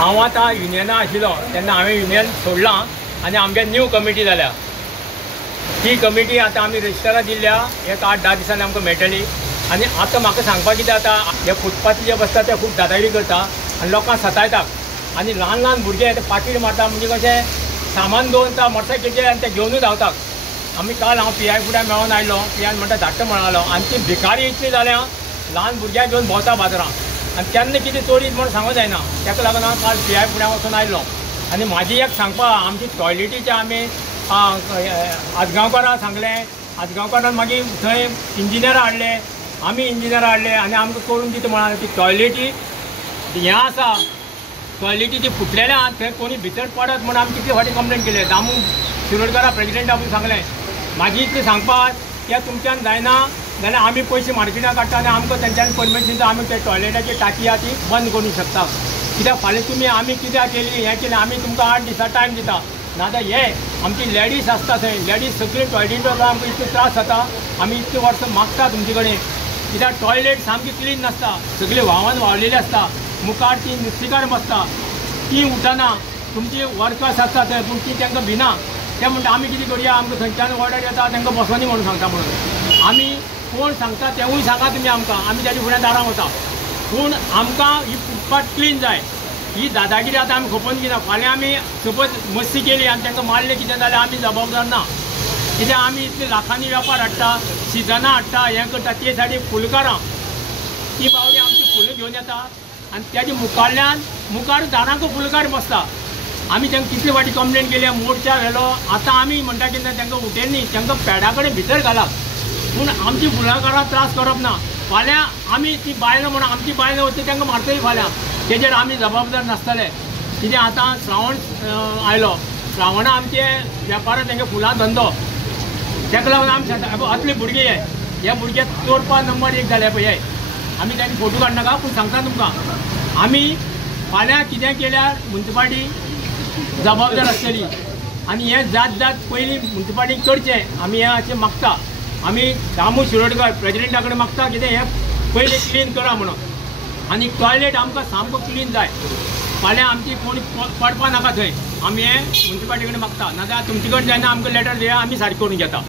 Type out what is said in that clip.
हांव आतां युनियना आशिल्लो तेन्ना हांवें युनियन सोडलां आनी आमगे न्यू कमिटी जाल्या। ती कमिटी आतां आमी रजिस्टरां दिल्ल्या 8-10 दिसांनी आमकां मेळटली। आनी आतां म्हाका सांगपाक कितें जाता, हे फुटपाथी जे बसता ते खूब दादागिरी करता आनी लोकांक सतायतात आनी ल्हान ल्हान भुरगे ते पाकीट मारता म्हणजे कशें सामान दवरता मोटरसायकलीचेर आनी ते घेवनूच धांवतात। आमी काल हांव PI फुड्यान मेळोन आयलो, PI म्हणटा धाडटा म्हणालो आनी ती भिकारी इतली जाल्या ल्हान भुरग्यांक घेवन भोंवता बाजारांत आनी केन्ना कितें चोरीत म्हण सांगूं जायना। ताका लागून हांव काल PI फुड्यान वचून आयलो। आनी म्हाजी एक सांगपा आमची टॉयलेटीचे आमी आजगांवकारांक सांगलें, आजगांवकारान मागीर थंय इंजिनियरां हाडले, आमी इंजिनियरां हाडले आनी आमकां करून दिता म्हणाले ती टॉयलेटी हें आसा टॉयलेटी ती फुटलेल्या आहात थंय कोणी भितर पडत म्हणून आमी कितले फावटी कंप्लेन केले। दामू शिरोडकारा प्रेजिडेंट आपूण सांगलें म्हाजी इतलें सांगपाक त्या तुमच्यान जायना जाल्यार आमी पयशे मार्केटाक काडटा आनी आमकां तेंच्यांनी परमिशन दिता आमी ते टॉयलेटाची टाकी आहा ती बंद करूंक शकता। कित्याक फाल्यां तुमी आमी कित्याक केली हें केलें आमी तुमकां 8 दिसा टायम दिता नाजाल्यार हे आमची लेडीज आसता थंय लेडीज सगळी टॉयलेटींत आमकां इतले त्रास जाता। आमी इतले वर्सां मागता तुमचे कडेन कित्याक टॉयलेट सामकी क्लीन नासता, सगळी व्हांवन व्हांवलेली आसता। मुखार ती नुस्तेकार बसता ती उठना, तुमची वर्कर्स आसता थंय पूण ती तांकां भिना। ते म्हणटा आमी कितें करया आमकां थंयच्यान ऑर्डर येता तांकां बसोनी म्हणून सांगता म्हणून आमी कोण सांगता तेवूय सांगा तुमी आमकां, आमी तेजे फुड्यान दारां वता। पूण आमकां ही फुटपाथ क्लीन जाय, ही दादागिरी आतां आमी खपोवन घेना। फाल्यां आमी सपोज मस्ती केली आनी तांकां मारलें कितें जाल्यार आमी जबाबदार ना। कित्याक आमी इतले लाखांनी वेपार हाडटा, सिजनां हाडटा, हें करता ते सायडीक फुलकारां ती बावडी आमची फुलां घेवन येता आनी तेजे मुखारल्यान मुखार दारांक फुलकार बसता। आमी तांकां कितले फावटी कंप्लेन केली, मोर्चा व्हेलो। आतां आमी म्हणटा कितें तांकां उठयनी तांकां पॅडा कडेन भितर घालात पूण आमची फुलाकारां त्रास करप ना। फाल्यां आमी ती बायलां म्हणून आमची बायलां वचून तांकां मारतली फाल्यां तेजेर आमी जबाबदार नासतले। कित्याक आतां श्रावण आयलो, श्रावणा आमचे वेपारान तांकां फुलां धंदो ताका लागून आमी सांगता असले भुरगे हे भुरगे चोरपा नंबर 1 जाले पळय। आमी तांचे फोटो काडनाका पूण सांगता तुमकां आमी फाल्यां कितें केल्यार म्युनिसिपालिटी जबाबदार आसतली आनी हें जात पयलीं म्युनिसिपालिटीक करचें आमी हें अशें मागता। आमी दामू शिरोडकर प्रेजिडेंटा कडेन मागता कितें हें पयलीं क्लीन करा म्हणून आनी टॉयलेट आमकां सामको क्लीन जाय। फाल्यां आमची कोणी पडपा नाका थंय आमी हें म्युनिसिपालिटी कडेन मागता नाजाल्यार तुमचे कडेन जायना आमकां लेटर दिया आमी सारकें करून घेता।